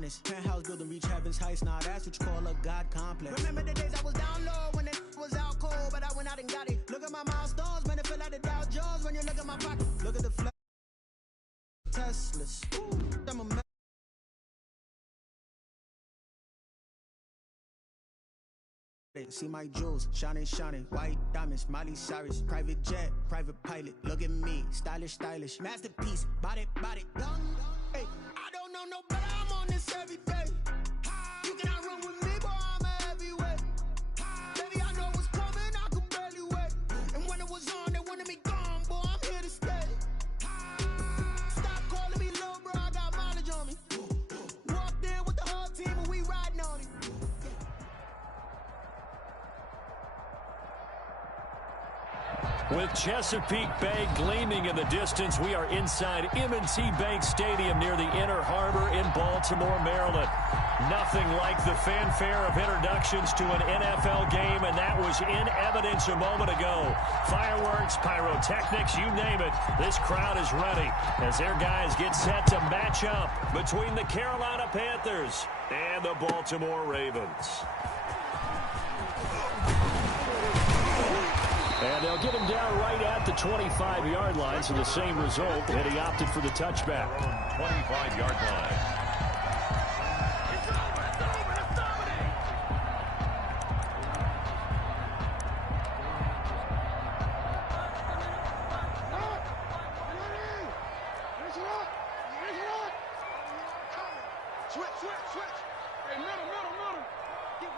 honest. Penthouse building, reach heaven's heights. Nah, that's what you call a God complex. Remember the days I was down low when it was out cold, but I went out and got it. Look at my milestones, man, it feel like the Dow Jones when you look at my pocket. Look at the flex. Teslas. I'm a man. See my jewels, shining, shining, white diamonds, Miley Cyrus, private jet, private pilot, look at me, stylish, stylish, masterpiece, body, young, hey, I don't know no better, I'm on this every day, you cannot run with me, boy, I'm a heavyweight, baby, I know what's coming, I could barely wait, and when it was on, they wanted me gone, boy, I'm here to stay, stop calling me little bro, I got mileage on me, walked in with the whole team and we riding on it. With Chesapeake Bay gleaming in the distance, we are inside M&T Bank Stadium near the Inner Harbor in Baltimore, Maryland. Nothing like the fanfare of introductions to an NFL game, and that was in evidence a moment ago. Fireworks, pyrotechnics, you name it. This crowd is ready as their guys get set to match up between the Carolina Panthers and the Baltimore Ravens. And they'll get him down right at the 25-yard line, so the same result, and he opted for the touchback. 25-yard line. Switch. Hey, middle. Get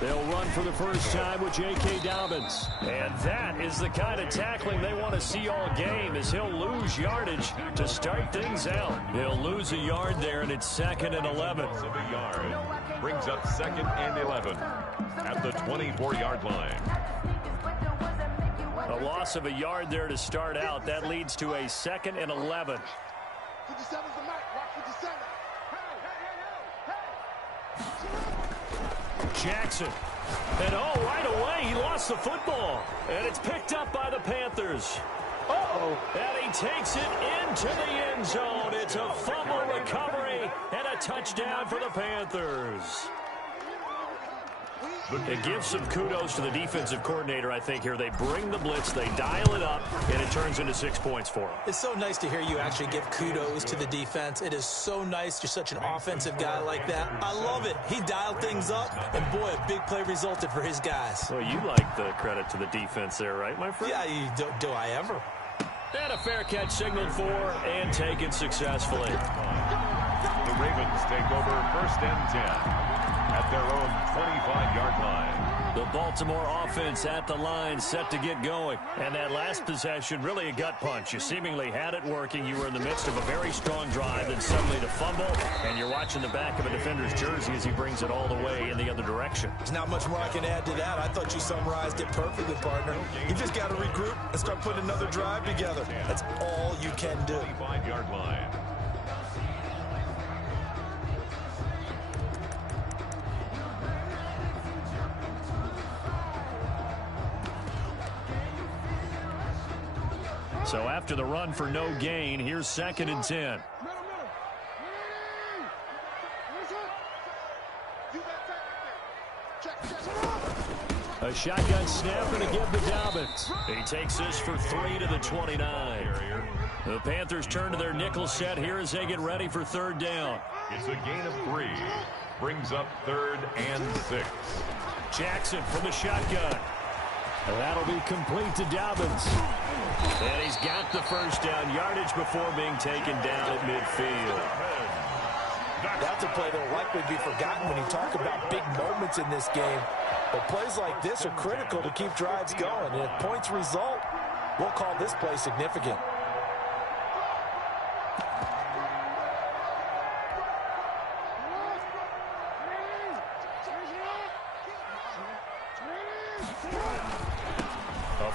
They'll run for the first time with J.K. Dobbins. And that is the kind of tackling they want to see all game, as he'll lose yardage to start things out. He'll lose a yard there, and it's 2nd and 11. Of a yard. Brings up 2nd and 11 at the 24-yard line. A loss of a yard there to start out. That leads to a 2nd and 11. 57's the mic. Watch 57. Jackson. And right away, he lost the football. And it's picked up by the Panthers. And he takes it into the end zone. It's a fumble recovery and a touchdown for the Panthers. It gives some kudos to the defensive coordinator, I think, here. They bring the blitz, they dial it up, and it turns into 6 points for them. It's so nice to hear you actually give kudos to the defense. It is so nice. You're such an offensive guy like that. I love it. He dialed things up, and boy, a big play resulted for his guys. Well, you like the credit to the defense there, right, my friend? Yeah, do I ever? And a fair catch signaled for and taken successfully. The Ravens take over 1st and 10. At their own 25-yard line. The Baltimore offense at the line, set to get going. And that last possession, really a gut punch. You seemingly had it working. You were in the midst of a very strong drive, and suddenly to fumble, and you're watching the back of a defender's jersey as he brings it all the way in the other direction. There's not much more I can add to that. I thought you summarized it perfectly, partner. You just got to regroup and start putting another drive together. That's all you can do. 25-yard line. So after the run for no gain, here's 2nd and 10. A shotgun snap and a give to Dobbins. He takes this for 3 to the 29. The Panthers turn to their nickel set here as they get ready for 3rd down. It's a gain of 3. Brings up 3rd and 6. Jackson from the shotgun. That'll be complete to Dobbins. And he's got the first down yardage before being taken down at midfield. That's a play that will likely be forgotten when you talk about big moments in this game. But plays like this are critical to keep drives going. And if points result, we'll call this play significant.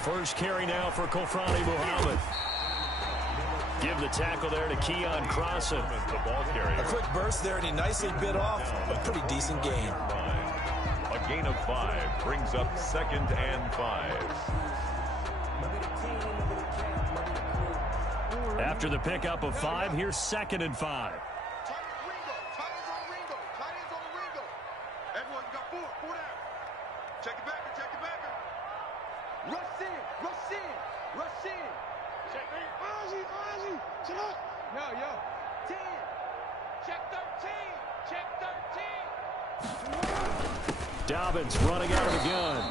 First carry now for Kofrani Muhammad. Give the tackle there to Keon Crossan. The ball carrier. A quick burst there, and he nicely bit off a pretty decent gain. A gain of 5 brings up 2nd and 5. After the pickup of 5, here's 2nd and 5. Dobbins running out of the gun.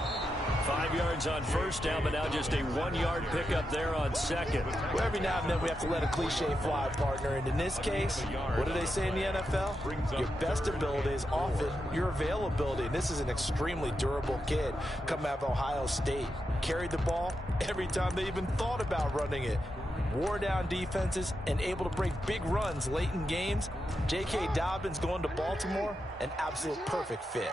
5 yards on first down, but now just a 1-yard pickup there on second. Well, every now and then we have to let a cliche fly, partner. And in this case, what do they say in the NFL? Your best ability is often your availability. And this is an extremely durable kid coming out of Ohio State. Carried the ball every time they even thought about running it. Wore down defenses and able to break big runs late in games. J.K. Dobbins going to Baltimore, an absolute perfect fit.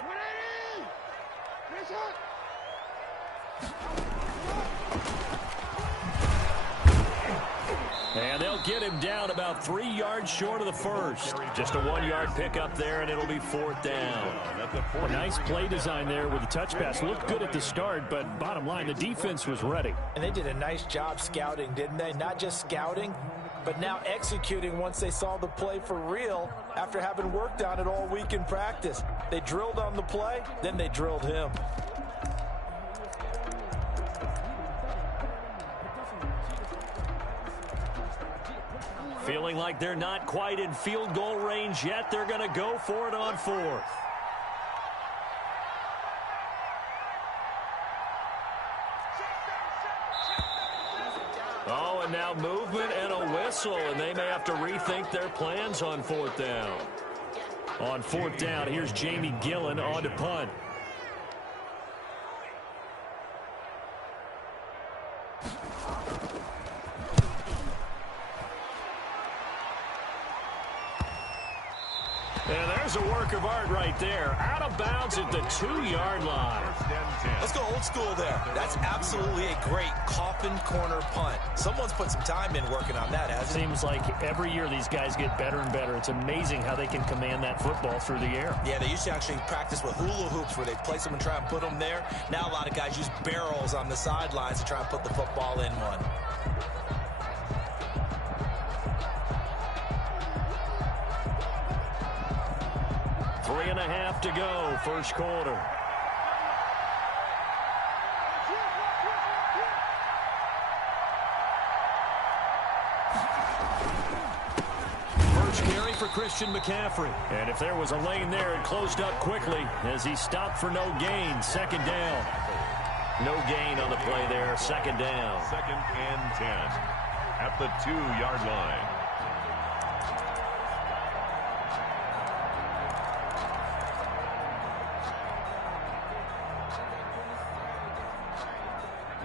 And they'll get him down about 3 yards short of the first. Just a 1-yard pickup there, and it'll be 4th down. A nice play design there with the touch pass. Looked good at the start, but bottom line, the defense was ready. And they did a nice job scouting, didn't they? Not just scouting, but now executing once they saw the play for real after having worked on it all week in practice. They drilled on the play, then they drilled him. Feeling like they're not quite in field goal range yet. They're going to go for it on 4th. Oh, and now movement and a whistle, and they may have to rethink their plans on 4th down. On 4th down, here's Jamie Gillen on to punt. And there's a work of art right there. Out of bounds at the 2-yard line. Let's go old school there. That's absolutely a great coffin corner punt. Someone's put some time in working on that, hasn't it? Seems like every year these guys get better and better. It's amazing how they can command that football through the air. Yeah, they used to actually practice with hula hoops where they place them and try and put them there. Now a lot of guys use barrels on the sidelines to try and put the football in one. Three and a half to go, first quarter. First carry for Christian McCaffrey. And if there was a lane there, it closed up quickly as he stopped for no gain. 2nd down. No gain on the play there. 2nd down. 2nd and 10 at the 2-yard line.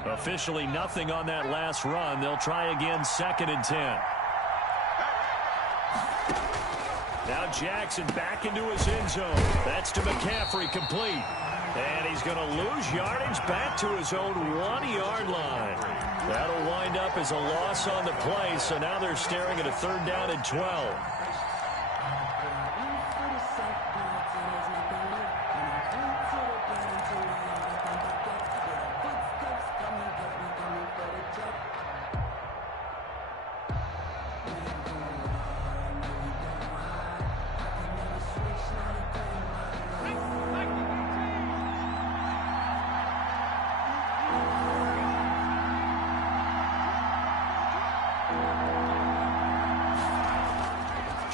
Officially nothing on that last run. They'll try again, 2nd and 10. Now Jackson back into his end zone. That's to McCaffrey, complete. And he's going to lose yardage back to his own 1-yard line. That'll wind up as a loss on the play, so now they're staring at a 3rd down and 12.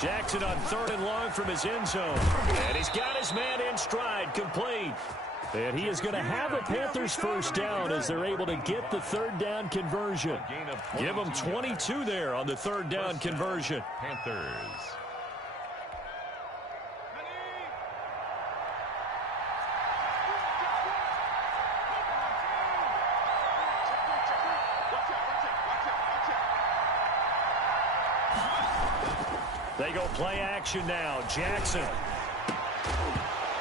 Jackson on 3rd and long from his end zone. And he's got his man in stride, complete. And he is going to have a Panthers first down as they're able to get the 3rd down conversion. Give them 22 there on the 3rd down conversion. Panthers. They go play action now. Jackson.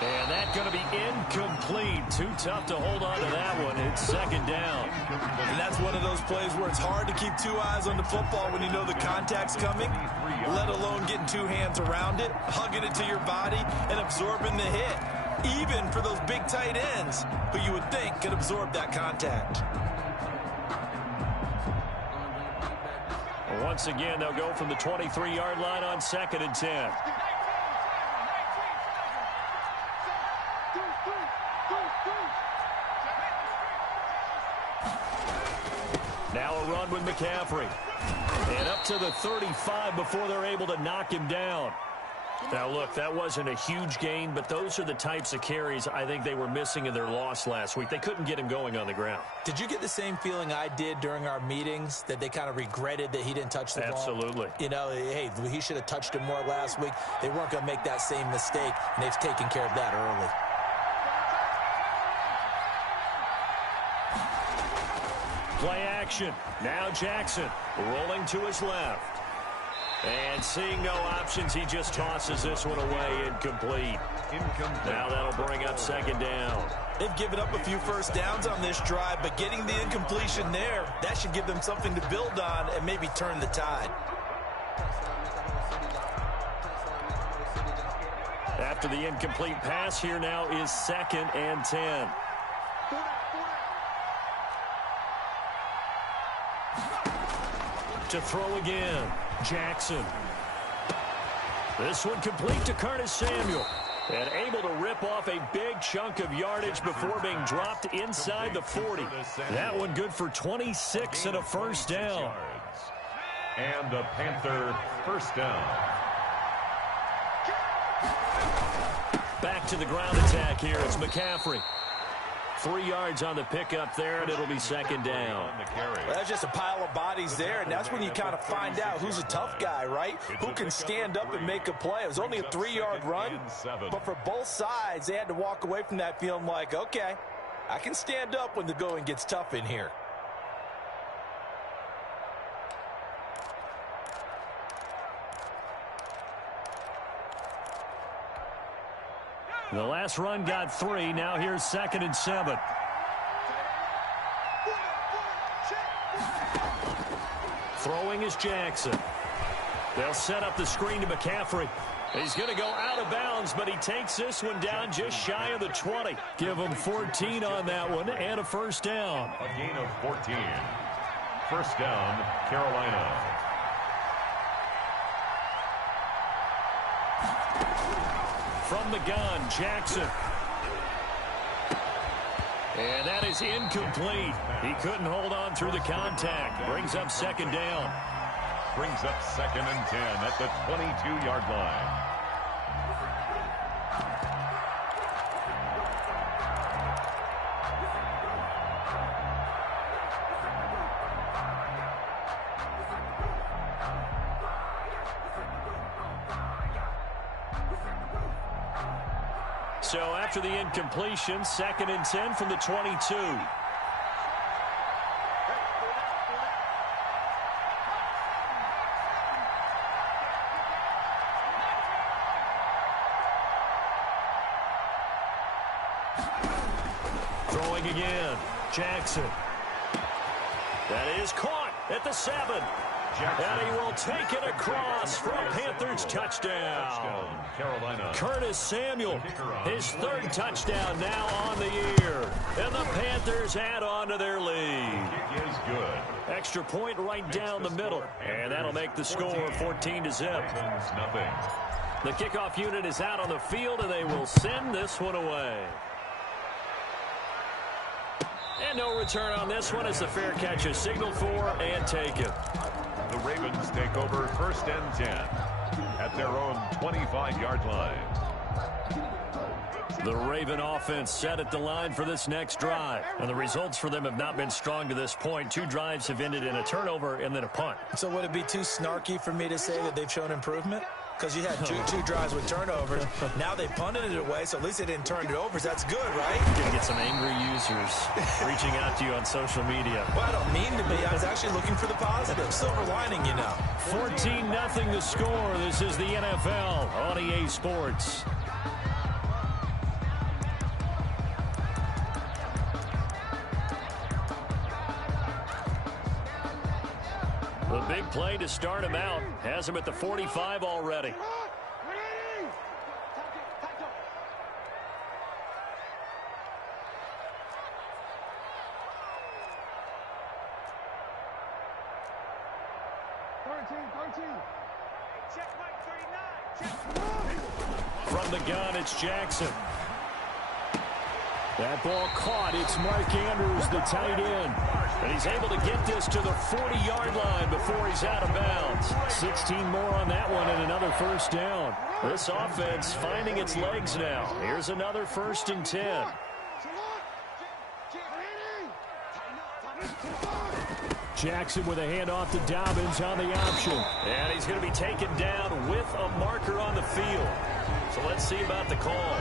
And that's going to be incomplete. Too tough to hold on to that one. It's 2nd down. And that's one of those plays where it's hard to keep 2 eyes on the football when you know the contact's coming, let alone getting 2 hands around it, hugging it to your body, and absorbing the hit. Even for those big tight ends who you would think could absorb that contact. Once again, they'll go from the 23-yard line on 2nd and 10. Now a run with McCaffrey. And up to the 35 before they're able to knock him down. Now, look, that wasn't a huge gain, but those are the types of carries I think they were missing in their loss last week. They couldn't get him going on the ground. Did you get the same feeling I did during our meetings, that they kind of regretted that he didn't touch the ball? Absolutely. You know, hey, he should have touched it more last week. They weren't going to make that same mistake, and they've taken care of that early. Play action. Now Jackson rolling to his left. And seeing no options, he just tosses this one away incomplete. Now that'll bring up 2nd down. They've given up a few first downs on this drive, but getting the incompletion there, that should give them something to build on and maybe turn the tide. After the incomplete pass, here now is 2nd and 10. To throw again, Jackson. This one complete to Curtis Samuel. And able to rip off a big chunk of yardage before being dropped inside the 40. That one good for 26 and a first down. And a Panther first down. Back to the ground attack here. It's McCaffrey. 3 yards on the pickup there, and it'll be 2nd down. Well, that's just a pile of bodies there, and that's when you kind of find out who's a tough guy, right? Who can stand up and make a play. It was only a 3-yard run, but for both sides, they had to walk away from that feeling like, okay, I can stand up when the going gets tough in here. The last run got 3. Now here's 2nd and 7. Throwing is Jackson. They'll set up the screen to McCaffrey. He's going to go out of bounds, but he takes this one down just shy of the 20. Give him 14 on that one and a first down. A gain of 14. First down, Carolina. From the gun, Jackson. And that is incomplete. He couldn't hold on through the contact. Brings up 2nd down. Brings up 2nd and 10 at the 22-yard line. So after the incompletion, 2nd and 10 from the 22. Throwing again, Jackson. That is caught at the 7. And he will take it across for a Panthers touchdown. Carolina. Curtis Samuel, his 3rd touchdown now on the year. And the Panthers add on to their lead. Kick is good. Extra point right down the middle. And that'll make the score 14-0. Nothing. The kickoff unit is out on the field, and they will send this one away. And no return on this one as the fair catch is signaled for and taken. The Ravens take over 1st and 10 at their own 25-yard line. The Raven offense set at the line for this next drive. And the results for them have not been strong to this point. 2 drives have ended in a turnover and then a punt. So would it be too snarky for me to say that they've shown improvement? Because you had two drives with turnovers. Now they punted it away, so at least they didn't turn it over. So that's good, right? You're going to get some angry users reaching out to you on social media. Well, I don't mean to be. I was actually looking for the positive. Silver lining, you know. 14-0 the score. This is the NFL on EA Sports. The big play to start him out. Has him at the 45 already. From the gun, it's Jackson. That ball caught. It's Mark Andrews, the tight end. And he's able to get this to the 40-yard line before he's out of bounds. 16 more on that one and another first down. This offense finding its legs now. Here's another 1st and 10. Jackson with a handoff to Dobbins on the option. And he's going to be taken down with a marker on the field. So let's see about the call.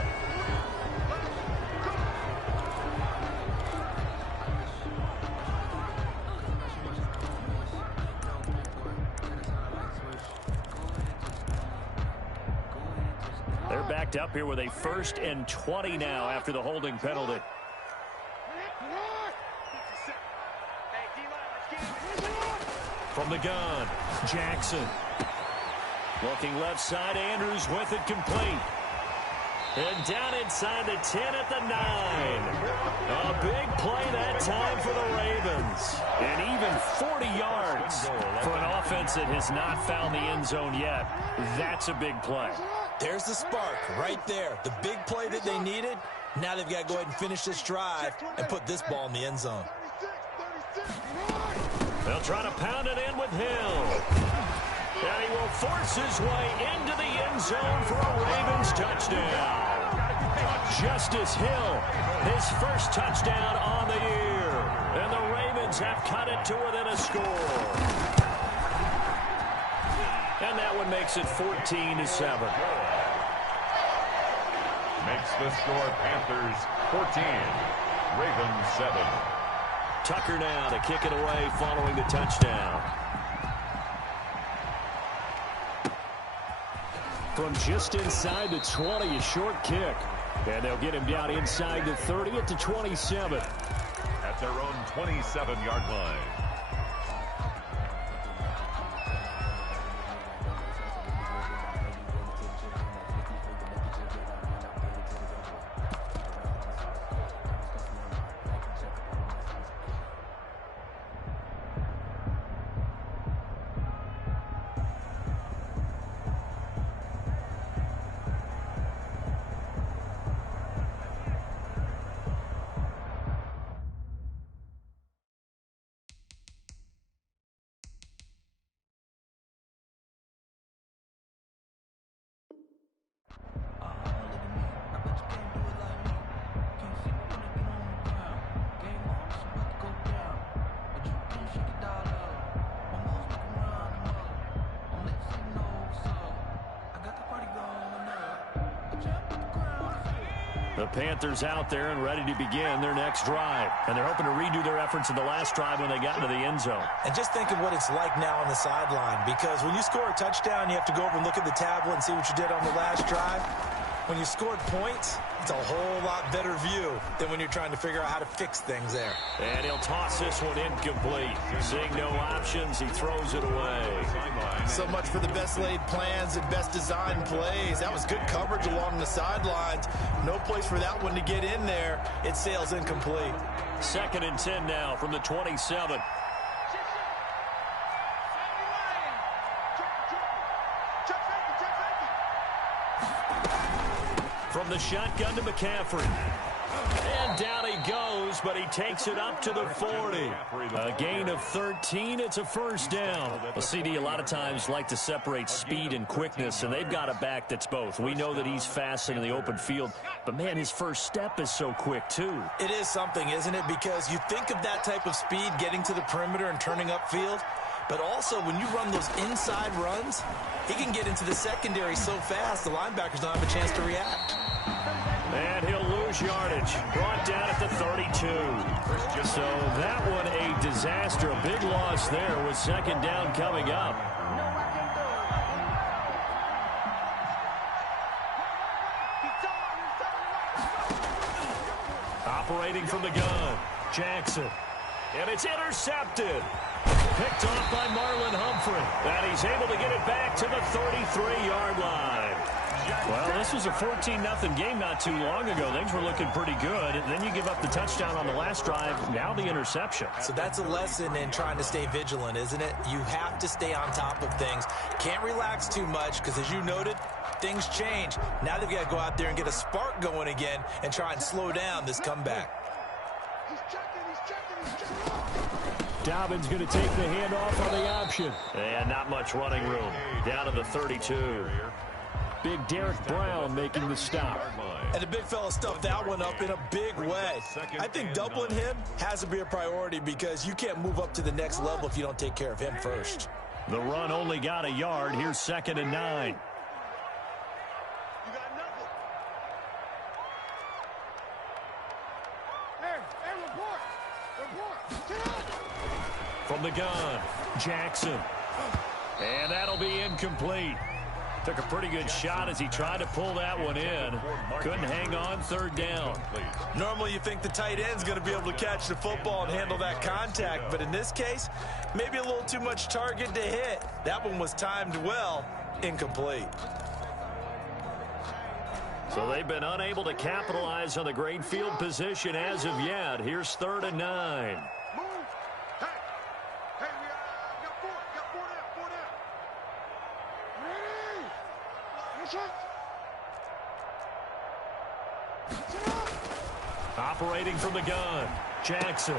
They're backed up here with a 1st and 20 now after the holding penalty. From the gun, Jackson. Looking left side, Andrews with it complete. And down inside the 10 at the 9. A big play that time for the Ravens. And even 40 yards for an offense that has not found the end zone yet. That's a big play. There's the spark right there. The big play that they needed. Now they've got to go ahead and finish this drive and put this ball in the end zone. They'll try to pound it in with Hill. And he will force his way into the end zone for a Ravens touchdown. Justice Hill, his first touchdown on the year. And the Ravens have cut it to within a score. And that one makes it 14-7. Makes the score Panthers 14, Ravens 7. Tucker now to kick it away following the touchdown. From just inside the 20, a short kick. And they'll get him down inside the 30 at the 27. At their own 27-yard line. The Panthers out there and ready to begin their next drive. And they're hoping to redo their efforts in the last drive when they got into the end zone. And just think of what it's like now on the sideline, because when you score a touchdown, you have to go over and look at the tablet and see what you did on the last drive. When you scored points, it's a whole lot better view than when you're trying to figure out how to fix things there. And he'll toss this one incomplete. Seeing no options, he throws it away. So much for the best laid plans and best designed plays. That was good coverage along the sidelines. No place for that one to get in there. It sails incomplete. 2nd and 10 now from the 27. From the shotgun to McCaffrey. And down he goes, but he takes it up to the 40. A gain of 13. It's a first down. Well, CD a lot of times like to separate speed and quickness, and they've got a back that's both. We know that he's fast in the open field, but, man, his first step is so quick, too. It is something, isn't it? Because you think of that type of speed getting to the perimeter and turning upfield, but also when you run those inside runs, he can get into the secondary so fast the linebackers don't have a chance to react. And he'll lose yardage. Brought down at the 32. So that one a disaster. A big loss there with 2nd down coming up. Operating from the gun, Jackson. And it's intercepted. Picked off by Marlon Humphrey. And he's able to get it back to the 33-yard line. Well, this was a 14-0 game not too long ago. Things were looking pretty good. And then you give up the touchdown on the last drive. Now the interception. So that's a lesson in trying to stay vigilant, isn't it? You have to stay on top of things. Can't relax too much because, as you noted, things change. Now they've got to go out there and get a spark going again and try and slow down this comeback. He's checking. Dobbins going to take the handoff on the option. And not much running room. Down to the 32. Big Derek Brown making the stop. And the big fella stuffed that one up in a big way. I think doubling him has to be a priority because you can't move up to the next level if you don't take care of him first. The run only got a yard. Here's 2nd and 9. You got nothing. Hey, report. From the gun, Jackson. And that'll be incomplete. Took a pretty good shot as he tried to pull that one in. Couldn't hang on, 3rd down. Normally you think the tight end's going to be able to catch the football and handle that contact, but in this case, maybe a little too much target to hit. That one was timed well, incomplete. So they've been unable to capitalize on the great field position as of yet. Here's 3rd and 9. Move. Hey, we got four down. Ready? Operating from the gun, Jackson.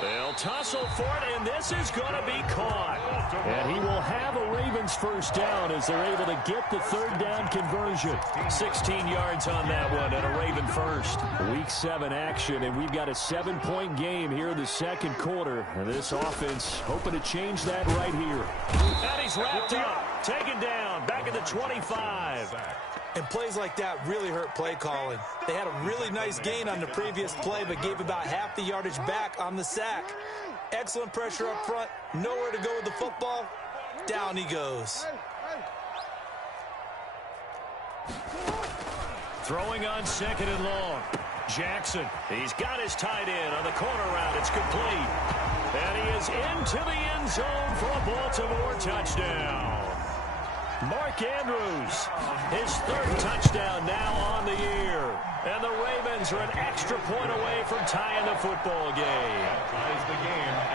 They'll tussle for it, and this is going to be caught. And he will have a Ravens 1st down as they're able to get the 3rd down conversion. 16 yards on that one and a Raven 1st. Week 7 action, and we've got a 7-point game here in the 2nd quarter. And this offense hoping to change that right here. And he's wrapped up, taken down, back at the 25. And plays like that really hurt play calling. They had a really nice gain on the previous play, but gave about half the yardage back on the sack. Excellent pressure up front. Nowhere to go with the football. Down he goes. Throwing on 2nd and long. Jackson, he's got his tight end on the corner route. It's complete. And he is into the end zone for a Baltimore touchdown. Mark Andrews, his 3rd touchdown now on the year. And the Ravens are an extra point away from tying the football game.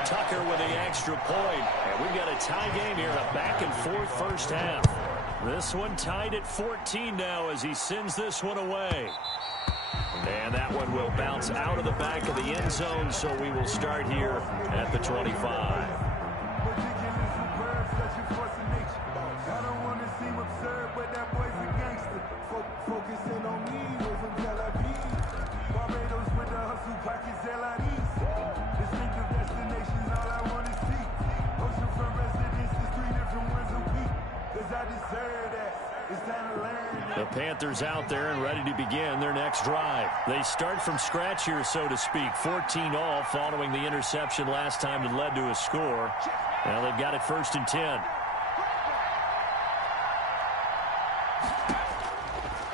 Tucker with the extra point. And we've got a tie game here, a back-and-forth 1st half. This one tied at 14 now as he sends this one away. And that one will bounce out of the back of the end zone, so we will start here at the 25. The Panthers out there and ready to begin their next drive. They start from scratch here, so to speak. 14 all following the interception last time that led to a score. Now they've got it 1st and 10.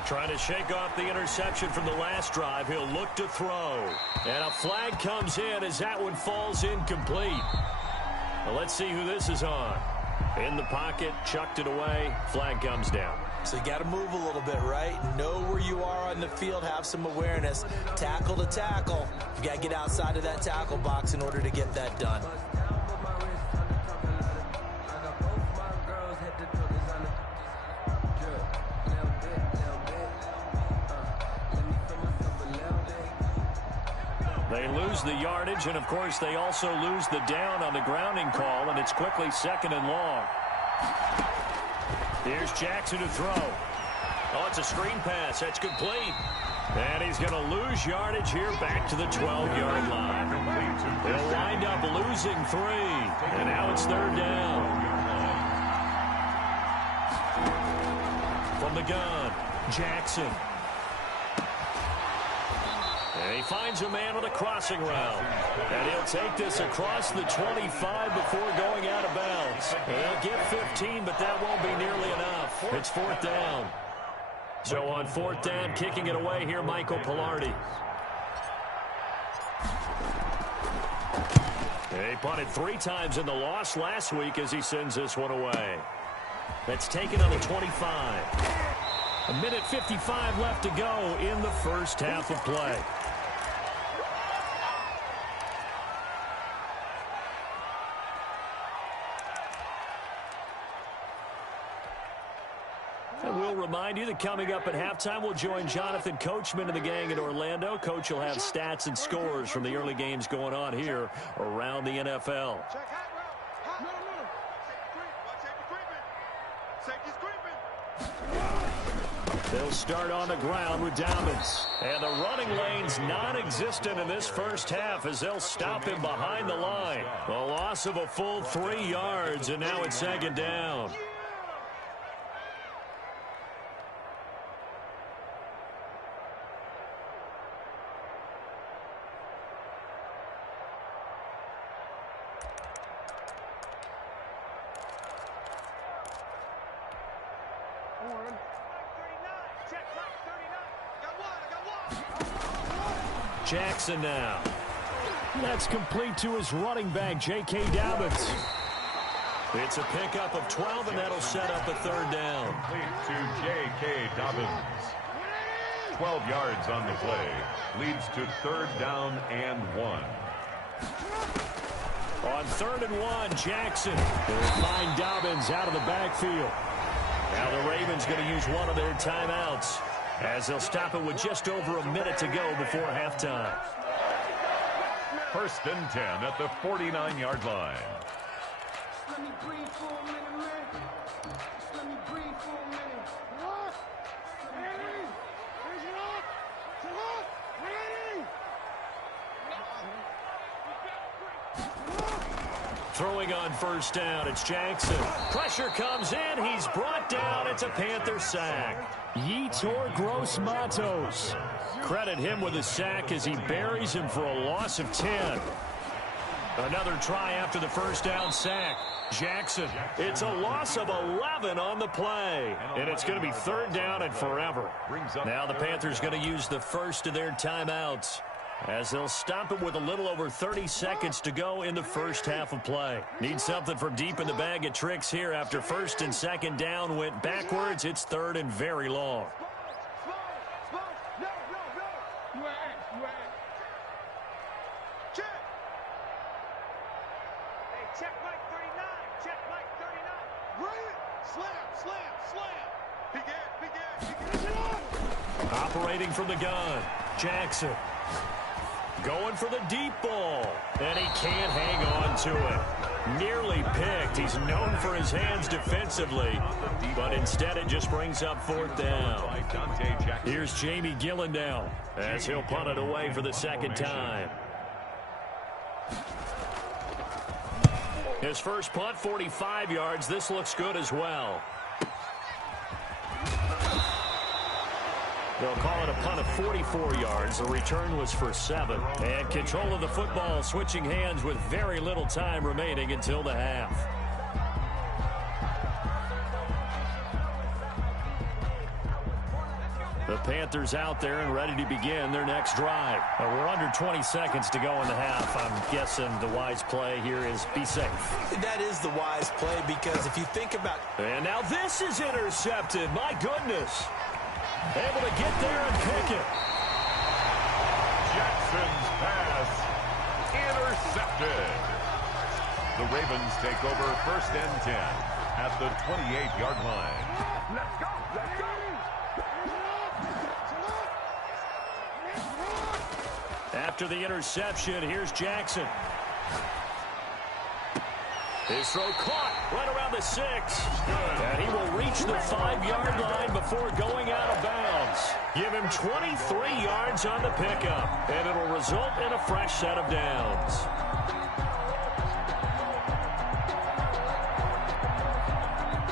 Trying to shake off the interception from the last drive. He'll look to throw. And a flag comes in as that one falls incomplete. Well, let's see who this is on. In the pocket, chucked it away. Flag comes down. So you got to move a little bit, right? Know where you are on the field. Have some awareness. Tackle to tackle. You got to get outside of that tackle box in order to get that done. They lose the yardage, and, of course, they also lose the down on the grounding call, and it's quickly 2nd and long. Here's Jackson to throw. Oh, it's a screen pass. That's complete. And he's going to lose yardage here back to the 12-yard line. They'll wind up losing 3, and now it's 3rd down. From the gun, Jackson. And he finds a man with a crossing route. And he'll take this across the 25 before going out of bounds. They'll get 15, but that won't be nearly enough. It's 4th down. So on 4th down, kicking it away here, Michael Pilardi. He punted 3 times in the loss last week as he sends this one away. That's taken on the 25. A minute 55 left to go in the first half of play. And we'll remind you that coming up at halftime, we'll join Jonathan Coachman and the gang in Orlando. Coach will have stats and scores from the early games going on here around the NFL. They'll start on the ground with Dobbins. And the running lane's non-existent in this first half as they'll stop him behind the line. A loss of a full 3 yards, and now it's second down. Jackson now. That's complete to his running back, J.K. Dobbins. It's a pickup of 12, and that'll set up a third down. Complete to J.K. Dobbins. 12 yards on the play. Leads to third down and 1. On 3rd and 1, Jackson will find Dobbins out of the backfield. Now the Ravens going to use one of their timeouts, as they'll stop it with just over a minute to go before halftime. 1st and 10 at the 49-yard line. Let me breathe for a minute, man. Let me breathe for a minute. What? Ready? Raise it up. What? Ready? Throwing on 1st down, it's Jackson. Pressure comes in. He's brought down. It's a Panther sack. Yetur Gross-Matos. Credit him with a sack as he buries him for a loss of 10. Another try after the 1st down sack. Jackson. It's a loss of 11 on the play. And it's going to be 3rd down and forever. Now the Panthers going to use the first of their timeouts, as they'll stop it with a little over 30 seconds to go in the first half of play. Need something from deep in the bag of tricks here after 1st and 2nd down went backwards. It's 3rd and very long. Check Mike 39. Check Mike 39. Right. Slam. Begin. Operating from the gun, Jackson. Going for the deep ball, and he can't hang on to it. Nearly picked. He's known for his hands defensively, but instead it just brings up 4th down. Here's Jamie Gillen now, as he'll punt it away for the 2nd time. His first punt, 45 yards. This looks good as well. They'll call it a punt of 44 yards. The return was for 7. And control of the football switching hands with very little time remaining until the half. The Panthers out there and ready to begin their next drive. We're under 20 seconds to go in the half. I'm guessing the wise play here is be safe. That is the wise play, because if you think about... And now this is intercepted. My goodness. Able to get there and pick it. Jackson's pass intercepted. The Ravens take over 1st and 10 at the 28-yard line. Let's go. After the interception, here's Jackson. His throw caught right around the 6. And he will reach the 5-yard line before going out of bounds. Give him 23 yards on the pickup, and it'll result in a fresh set of downs.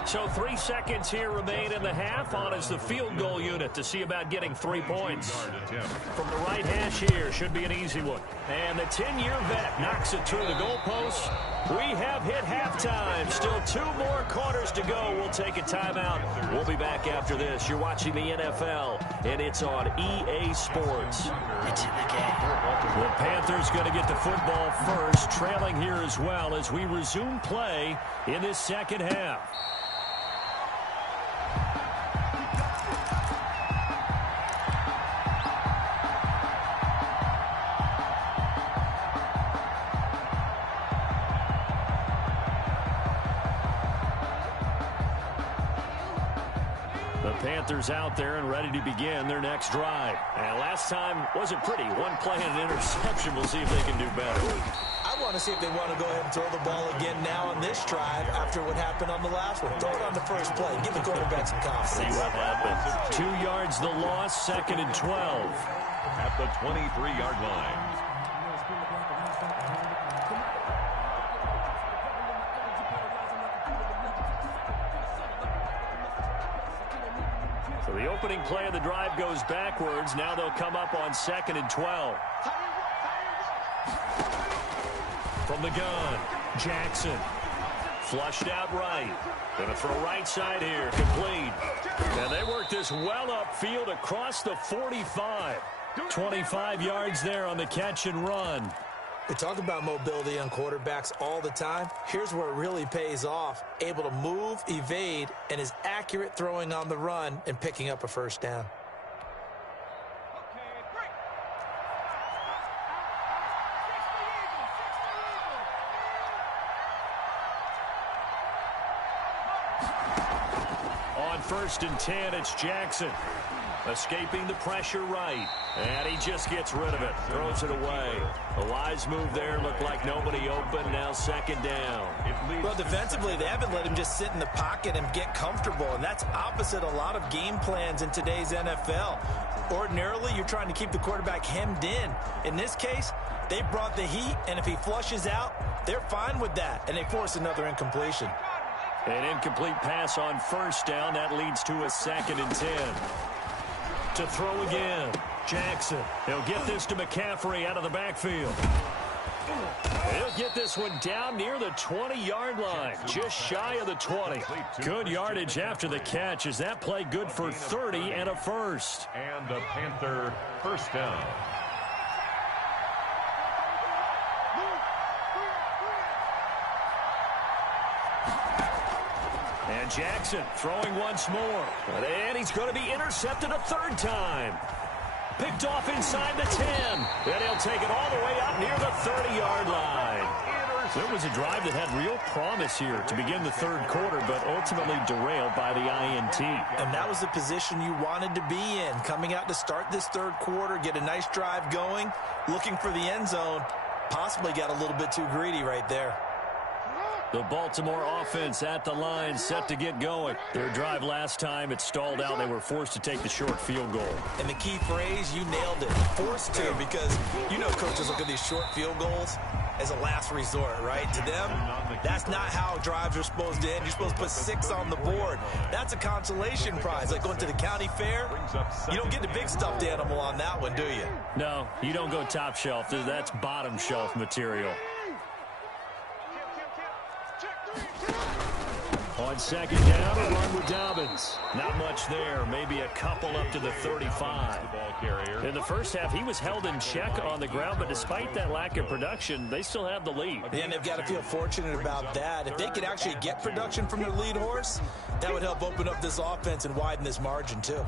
So 3 seconds here remain in the half. On is the field goal unit to see about getting 3 points. From the right hash here, should be an easy one. And the 10-year vet knocks it through the goalpost. We have hit halftime. Still 2 more quarters to go. We'll take a timeout. We'll be back after this. You're watching the NFL, and it's on EA Sports. It's in the game. The Panthers going to get the football first, trailing here as well as we resume play in this second half. The Panthers out there and ready to begin their next drive. And last time wasn't pretty. One play and an interception. We'll see if they can do better. I want to see if they want to go ahead and throw the ball again now on this drive after what happened on the last one. Throw it on the first play. Give the quarterback some confidence. See what happens. 2 yards the loss, 2nd and 12. At the 23-yard line. So the opening play of the drive goes backwards. Now they'll come up on 2nd and 12. From the gun, Jackson. Flushed out right. Going to throw right side here. Complete. And they work this well upfield across the 45. 25 yards there on the catch and run. We talk about mobility on quarterbacks all the time. Here's where it really pays off. Able to move, evade, and is accurate throwing on the run and picking up a first down. On 1st and 10, it's Jackson. Escaping the pressure right. And he just gets rid of it. Throws it away. A wise move there. Looked like nobody open. Now 2nd down. Well, defensively, they haven't let him just sit in the pocket and get comfortable. And that's opposite a lot of game plans in today's NFL. Ordinarily, you're trying to keep the quarterback hemmed in. In this case, they brought the heat. And if he flushes out, they're fine with that. And they force another incompletion. An incomplete pass on 1st down. That leads to a 2nd and 10. To throw again, Jackson. He'll get this to McCaffrey out of the backfield. He'll get this one down near the 20-yard line, just shy of the 20. Good yardage after the catch. Is that play good for 30 and a first? And a Panther first down. And Jackson throwing once more. And he's going to be intercepted a 3rd time. Picked off inside the 10. And he'll take it all the way up near the 30-yard line. It was a drive that had real promise here to begin the 3rd quarter, but ultimately derailed by the INT. And that was the position you wanted to be in. Coming out to start this 3rd quarter, get a nice drive going, looking for the end zone. Possibly got a little bit too greedy right there. The Baltimore offense at the line, set to get going. Their drive last time, it stalled out. They were forced to take the short field goal. And the key phrase, you nailed it. Forced to, because you know coaches look at these short field goals as a last resort, right? To them, that's not how drives are supposed to end. You're supposed to put 6 on the board. That's a consolation prize. Like going to the county fair, you don't get the big stuffed animal on that one, do you? No, you don't go top shelf. That's bottom shelf material. On 2nd down, a run with Dobbins. Not much there. Maybe a couple up to the 35. In the first half, he was held in check on the ground, but despite that lack of production, they still have the lead. And they've got to feel fortunate about that. If they could actually get production from their lead horse, that would help open up this offense and widen this margin, too.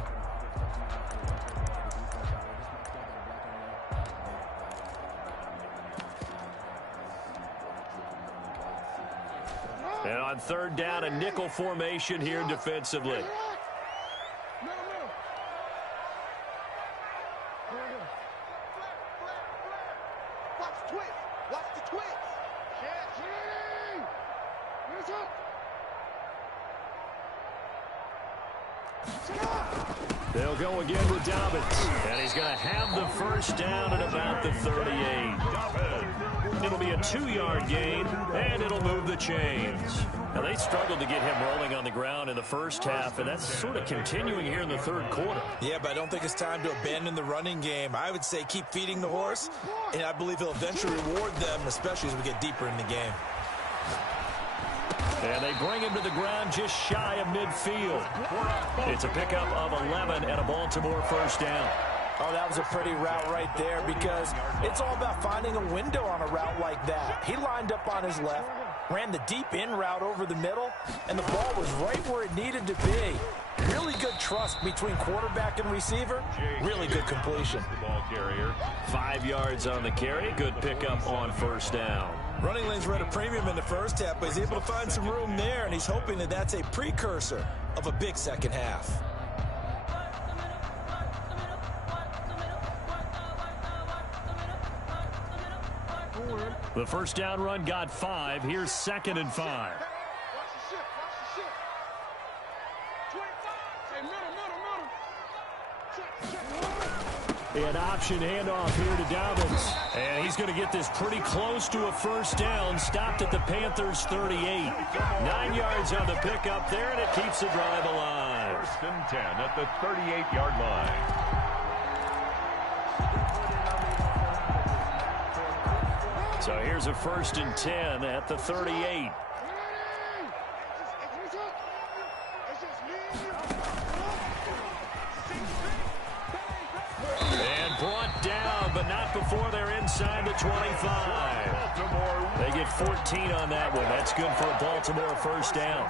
And on 3rd down, a nickel formation here defensively. Watch the twist. Watch the twist. They'll go again with Dobbins. And he's going to have the first down at about the 38. It'll be a 2-yard gain, and it'll move the chains. Now, they struggled to get him rolling on the ground in the first half, and that's sort of continuing here in the 3rd quarter. Yeah, but I don't think it's time to abandon the running game. I would say keep feeding the horse, and I believe he'll eventually reward them, especially as we get deeper in the game. And they bring him to the ground just shy of midfield. It's a pickup of 11 and a Baltimore first down. Oh, that was a pretty route right there, because it's all about finding a window on a route like that. He lined up on his left, ran the deep in route over the middle, and the ball was right where it needed to be. Really good trust between quarterback and receiver. Really good completion. 5 yards on the carry. Good pickup on first down. Running lanes were at a premium in the first half, but he's able to find some room there, and he's hoping that that's a precursor of a big second half. The first down run got 5. Here's 2nd and 5. An option handoff here to Dobbins. And he's going to get this pretty close to a first down. Stopped at the Panthers' 38. 9 yards on the pickup there, and it keeps the drive alive. 1st and 10 at the 38-yard line. So here's a 1st and 10 at the 38. Down, but not before they're inside the 25. They get 14 on that one. That's good for a Baltimore first down.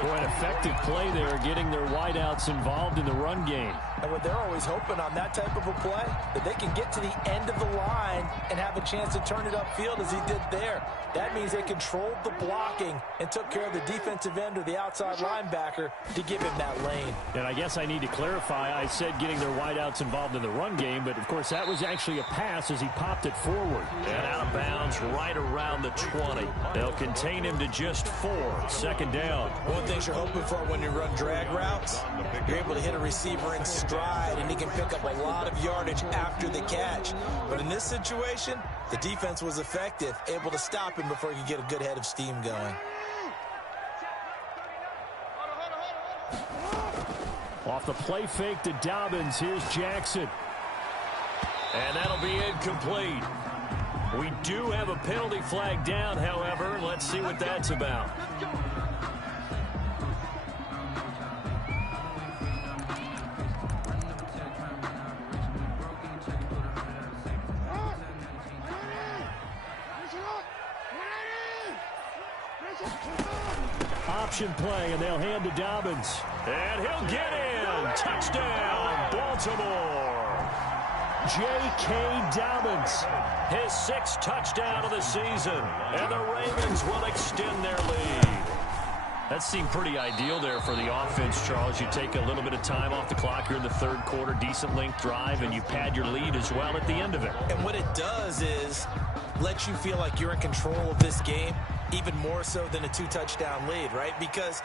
For an effective play there, getting their wideouts involved in the run game. And they're always hoping on that type of a play that they can get to the end of the line and have a chance to turn it upfield as he did there. That means they controlled the blocking and took care of the defensive end or the outside linebacker to give him that lane. And I guess I need to clarify, I said getting their wideouts involved in the run game, but of course that was actually a pass as he popped it forward. And out of bounds right around the 20. They'll contain him to just 4. 2nd down. One thing you're hoping for when you run drag routes, you're able to hit a receiver in stride and he can pick up a lot of yardage after the catch. But in this situation, the defense was effective, able to stop him before he could get a good head of steam going. Off the play fake to Dobbins, here's Jackson. And that'll be incomplete. We do have a penalty flag down, however. Let's see what that's about. Option play, and they'll hand to Dobbins. And he'll get in. Touchdown, Baltimore. J.K. Dobbins, his 6th touchdown of the season. And the Ravens will extend their lead. That seemed pretty ideal there for the offense, Charles. You take a little bit of time off the clock here in the 3rd quarter, decent length drive, and you pad your lead as well at the end of it. And what it does is let you feel like you're in control of this game, even more so than a 2-touchdown lead, right? Because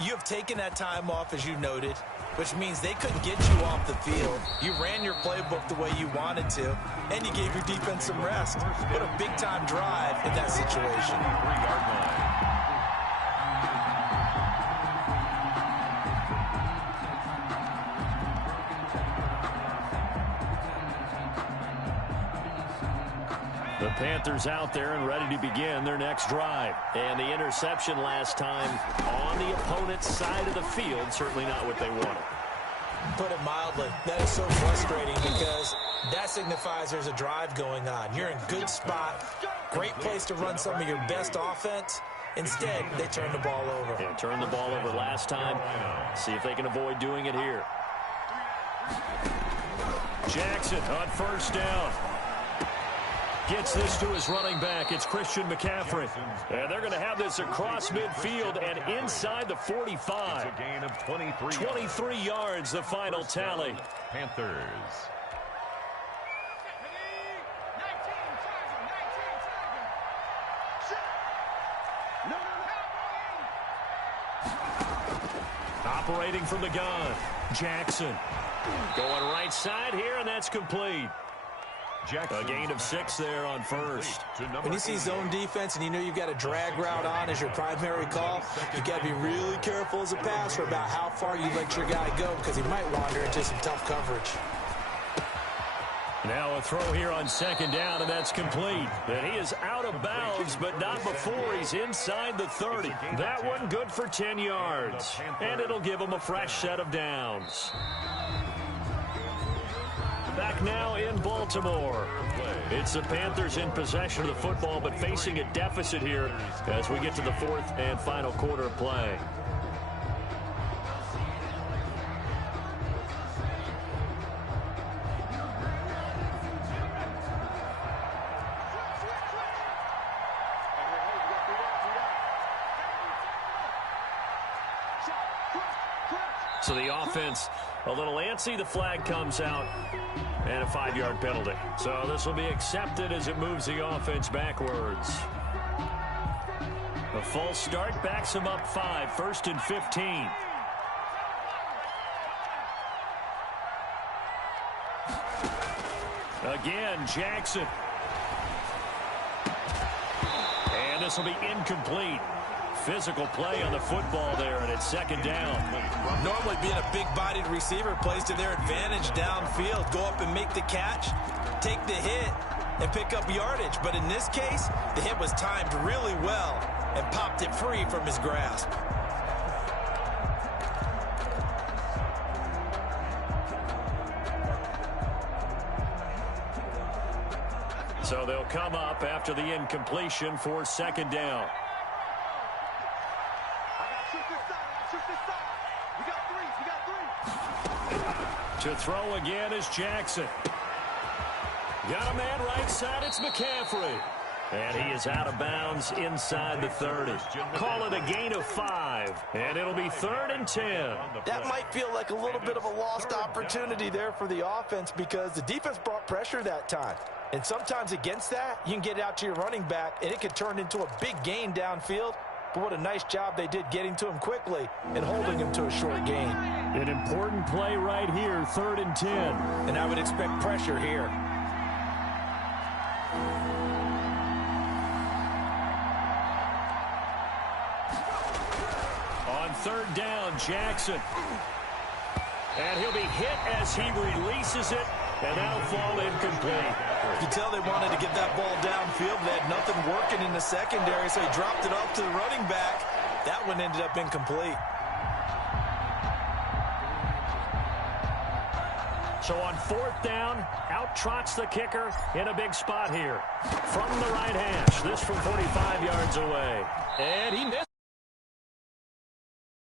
you have taken that time off, as you noted, which means they couldn't get you off the field. You ran your playbook the way you wanted to, and you gave your defense some rest. What a big-time drive in that situation. 3-yard line. The Panthers out there and ready to begin their next drive. And the interception last time on the opponent's side of the field, certainly not what they wanted. Put it mildly, that is so frustrating because that signifies there's a drive going on. You're in good spot, great place to run some of your best offense. Instead, they turn the ball over. Yeah, turned the ball over last time. See if they can avoid doing it here. Jackson on 1st down. Gets this to his running back. It's Christian McCaffrey. And they're going to have this across midfield and inside the 45. It's a gain of 23. 23 yards, the final tally. Panthers. Operating from the gun. Jackson. Going right side here, and that's complete. A gain of 6 there on 1st. When you see zone defense and you know you've got a drag route on as your primary call, you've got to be really careful as a passer about how far you let your guy go because he might wander into some tough coverage. Now a throw here on 2nd down, and that's complete. And he is out of bounds, but not before he's inside the 30. That one good for 10 yards. And it'll give him a fresh set of downs. Back now in Baltimore. It's the Panthers in possession of the football, but facing a deficit here as we get to the 4th and final quarter of play. So the offense a little antsy. The flag comes out. And a 5-yard penalty. So this will be accepted as it moves the offense backwards. A false start backs him up 5, 1st and 15. Again, Jackson. And this will be incomplete. Physical play on the football there, and it's 2nd down. Normally being a big-bodied receiver plays to their advantage downfield. Go up and make the catch, take the hit, and pick up yardage. But in this case, the hit was timed really well and popped it free from his grasp. So they'll come up after the incompletion for 2nd down. To throw again is Jackson. Got a man right side, it's McCaffrey. And he is out of bounds inside the 30. Call it a gain of 5, and it'll be 3rd and 10. That might feel like a little bit of a lost opportunity there for the offense because the defense brought pressure that time. And sometimes against that, you can get it out to your running back, and it could turn into a big gain downfield. But what a nice job they did getting to him quickly and holding him to a short gain. An important play right here, 3rd and 10. And I would expect pressure here. On 3rd down, Jackson. And he'll be hit as he releases it, and that'll fall incomplete. You can tell they wanted to get that ball downfield. They had nothing working in the secondary, so he dropped it off to the running back. That one ended up incomplete. So on 4th down, out trots the kicker in a big spot here. From the right hash, this from 45 yards away. And he missed.